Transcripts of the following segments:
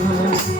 Jesus.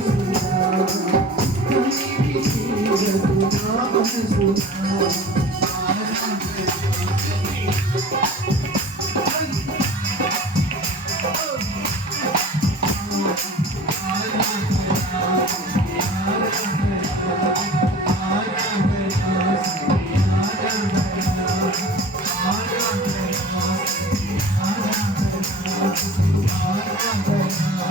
Thank you.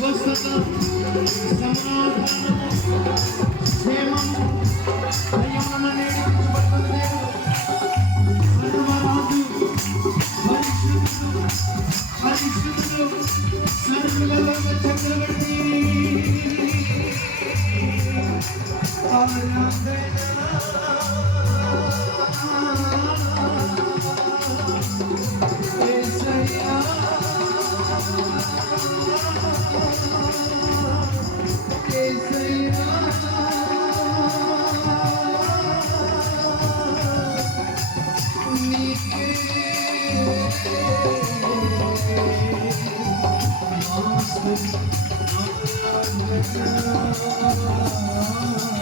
స్వస్థత సమాధానము క్షేమము దయ్యములను నేర్పించబడుతున్న దేవుడు సర్వరాజు పరిశుద్ధుడు పరిశుద్ధుడు సర్వలోక చక్రవర్తి ఆరాధన Oh, oh.